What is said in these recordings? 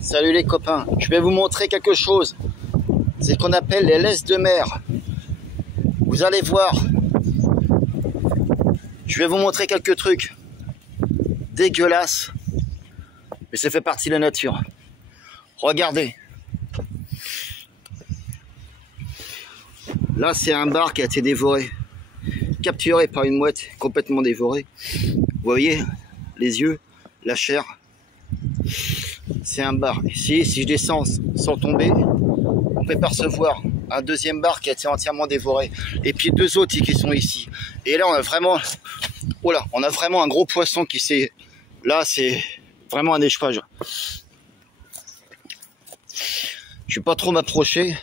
Salut les copains, je vais vous montrer quelque chose. C'est ce qu'on appelle les laisses de mer. Vous allez voir. Je vais vous montrer quelques trucs dégueulasses. Mais ça fait partie de la nature. Regardez. Là, c'est un bar qui a été dévoré. Capturé par une mouette, complètement dévoré. Vous voyez les yeux, la chair. C'est un bar. Ici, si je descends sans tomber, on peut percevoir un deuxième bar qui a été entièrement dévoré. Et puis deux autres qui sont ici. Et là, on a vraiment, oh là, on a vraiment un gros poisson qui s'est. Là, c'est vraiment un échouage. Je vais pas trop m'approcher.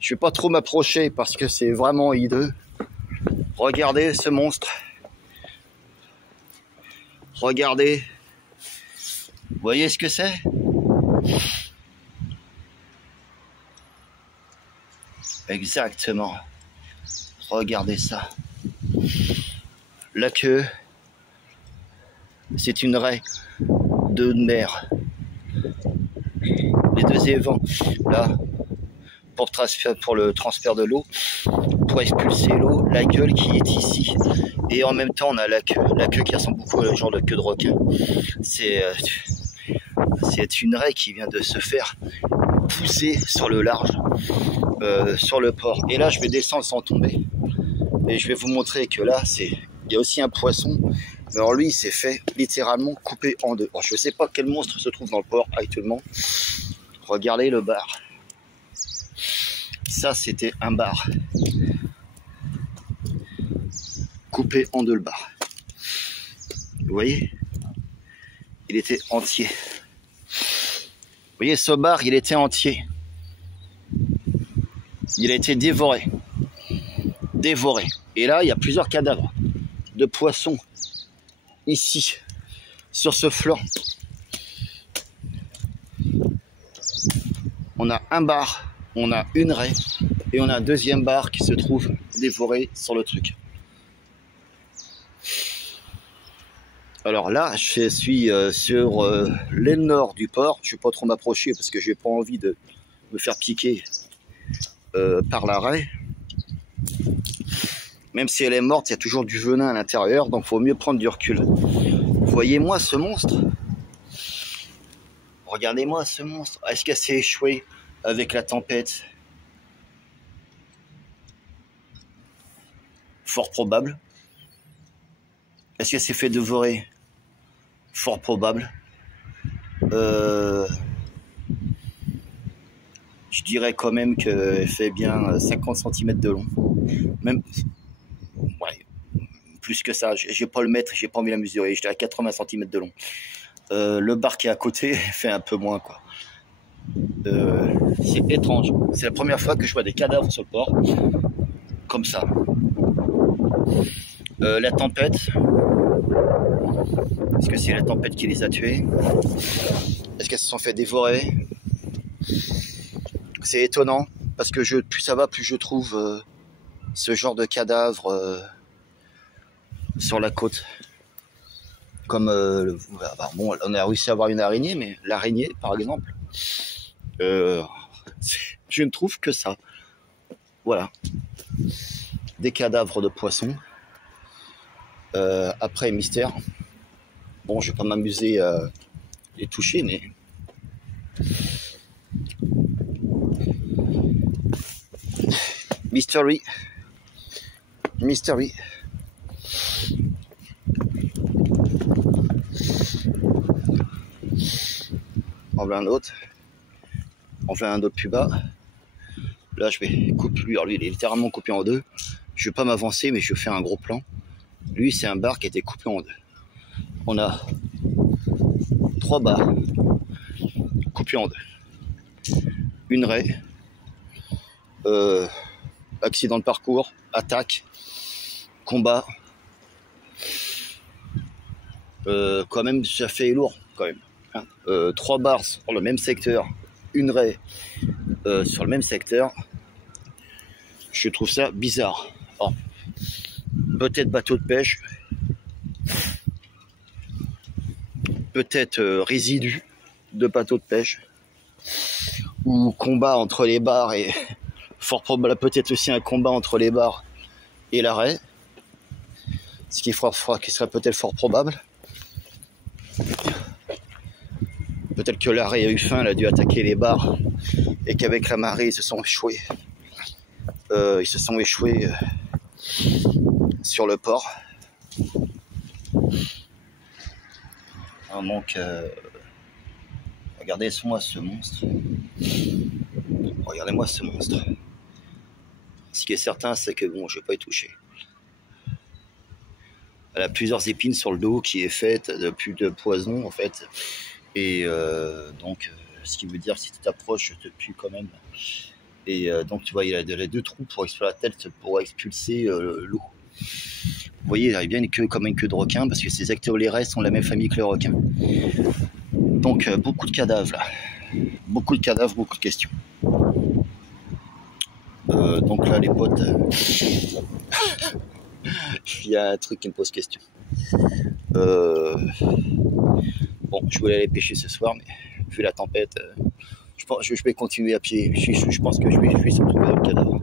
Je vais pas trop m'approcher parce que c'est vraiment hideux. Regardez ce monstre. Regardez. Vous voyez ce que c'est? Exactement. Regardez ça. La queue, c'est une raie de mer. Les deux évents, là, pour le transfert de l'eau, pour expulser l'eau, la gueule qui est ici. Et en même temps, on a la queue qui ressemble beaucoup à un genre de queue de requin. C'est une raie qui vient de se faire pousser sur le large, sur le port. Et là, je vais descendre sans tomber. Et je vais vous montrer que là, il y a aussi un poisson. Alors lui, il s'est fait littéralement couper en deux. Alors, je ne sais pas quel monstre se trouve dans le port actuellement. Regardez le bar. Ça, c'était un bar. Coupé en deux le bar. Vous voyez? Il était entier. Vous voyez, ce bar, il était entier. Il a été dévoré. Dévoré. Et là, il y a plusieurs cadavres de poissons ici, sur ce flanc. On a un bar, on a une raie, et on a un deuxième bar qui se trouve dévoré sur le truc. Alors là, je suis sur l'aile nord du port. Je ne vais pas trop m'approcher parce que je n'ai pas envie de me faire piquer par la raie. Même si elle est morte, il y a toujours du venin à l'intérieur, donc il faut mieux prendre du recul. Voyez-moi ce monstre. Regardez-moi ce monstre. Est-ce qu'elle s'est échouée avec la tempête? Fort probable. Est-ce qu'elle s'est fait dévorer? Fort probable. Je dirais quand même qu'elle fait bien 50 cm de long. Même, ouais, plus que ça. Je vais pas le mettre, j'ai pas envie de la mesurer. J'étais à 80 cm de long. Le bar qui est à côté fait un peu moins, quoi. C'est étrange. C'est la première fois que je vois des cadavres sur le port. Comme ça. La tempête. Est-ce que c'est la tempête qui les a tués? Est-ce qu'elles se sont fait dévorer? C'est étonnant parce que plus ça va, plus je trouve ce genre de cadavres sur la côte. Comme bon, on a réussi à avoir une araignée, mais l'araignée, par exemple, je ne trouve que ça. Voilà, des cadavres de poissons. Après, mystère. Bon, je vais pas m'amuser à les toucher, mais mystery. On veut un autre. On veut un autre plus bas. Là, je vais couper lui. Alors lui, il est littéralement coupé en deux. Je vais pas m'avancer, mais je vais faire un gros plan. Lui, c'est un bar qui a été coupé en deux. On a 3 bars coupés en deux. Une raie. Accident de parcours. Attaque. Combat. Quand même, ça fait lourd, quand même. 3 bars sur le même secteur. Une raie sur le même secteur. Je trouve ça bizarre. Oh. Peut-être bateau de pêche. peut-être résidu de bateau de pêche, ou combat entre les bars et fort probable peut-être aussi un combat entre les bars et l'arrêt, ce qui serait peut-être fort probable. Peut-être que l'arrêt a eu faim, elle a dû attaquer les bars et qu'avec la marée ils se sont échoués. Sur le port. Donc, regardez-moi ce monstre. Regardez-moi ce monstre. Ce qui est certain, c'est que bon, je vais pas y toucher. Elle a plusieurs épines sur le dos qui est faite de poison en fait. Et donc, ce qui veut dire si tu t'approches, je te tue quand même. Et donc tu vois, il a deux trous pour exploser la tête pour expulser l'eau. Vous voyez, il a bien une queue comme une queue de requin parce que ces actéoléraires sont de la même famille que le requin. Donc beaucoup de cadavres là. Beaucoup de cadavres, beaucoup de questions. Donc là les potes, il y a un truc qui me pose question. Bon, je voulais aller pêcher ce soir, mais vu la tempête, je vais continuer à pied. Je pense que je vais se retrouver dans le cadavre.